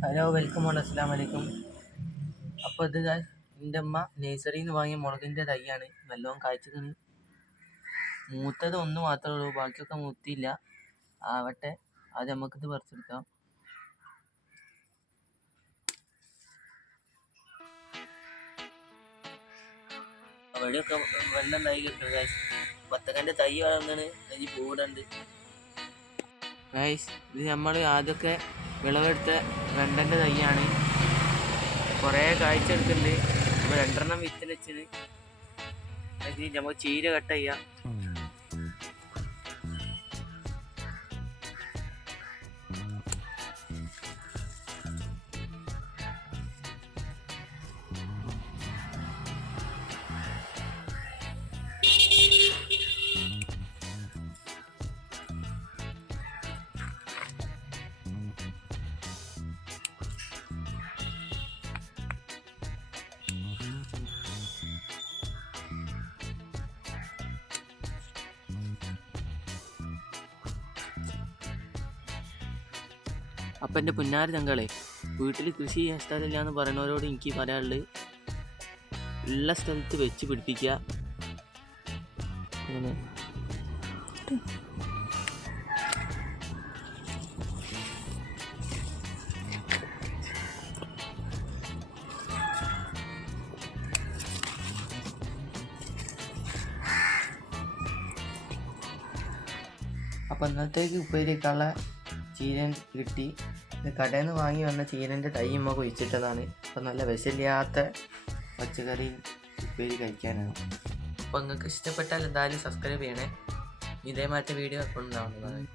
Hello welcome all അസ്സലാമു അലൈക്കും. അപ്പോൾ ഇത് എൻ്റെ അമ്മ നേഴ്സറിയിൽ നിന്ന് വാങ്ങിയ മുളകിൻ്റെ തൈയാണ്. നല്ലോണം കായ്ച്ചിക്കണ്. മൂത്തത് ഒന്ന് മാത്രമേ ഉള്ളൂ, ബാക്കിയൊക്കെ മൂത്തിയില്ല. ആവട്ടെ, ആദ്യം നമുക്കിത് പറിച്ചെടുക്കാം. അവിടെയൊക്കെ വെള്ളം തൈ കിട്ടും ഗൈസ്. വത്തക്കൻ്റെ തൈ വളർന്നാണ്, അതിൽ പൂടുണ്ട് ഗൈസ്. ഇത് നമ്മൾ ആദ്യമൊക്കെ വിളവെടുത്ത വെണ്ടൻ്റെ തൈയാണ്. കുറേ കായ്ച്ചെടുക്കുന്നുണ്ട്. നമ്മൾ 2 വിത്തിൽ വെച്ചത്. നമുക്ക് ചീര കട്ട് ചെയ്യാം. അപ്പം എൻ്റെ പുന്നാര ചങ്കളെ, വീട്ടിൽ കൃഷി ചെയ്യാൻ സ്ഥലമില്ല എന്ന് പറയുന്നവരോട് എനിക്ക് പറയാനുള്ളത്, ഉള്ള സ്ഥലത്ത് വെച്ച് പിടിപ്പിക്കുക. അങ്ങനെ അപ്പം ഇന്നത്തേക്ക് ഉപ്പേരിക്കുള്ള ചീരൻ കിട്ടി. കടയിൽ നിന്ന് വാങ്ങി വന്ന ചീരൻ്റെ തൈ ഉമ്മ കുഴിച്ചിട്ടതാണ്. അപ്പം നല്ല വിശയില്ലാത്ത പച്ചക്കറി ഉപ്പേരി കഴിക്കാനാണ്. അപ്പോൾ നിങ്ങൾക്ക് ഇഷ്ടപ്പെട്ടാൽ എന്തായാലും സബ്സ്ക്രൈബ് ചെയ്യണേ. ഇതേമാറ്റ വീഡിയോ എപ്പോഴും ഉണ്ടാവുന്നതാണ്.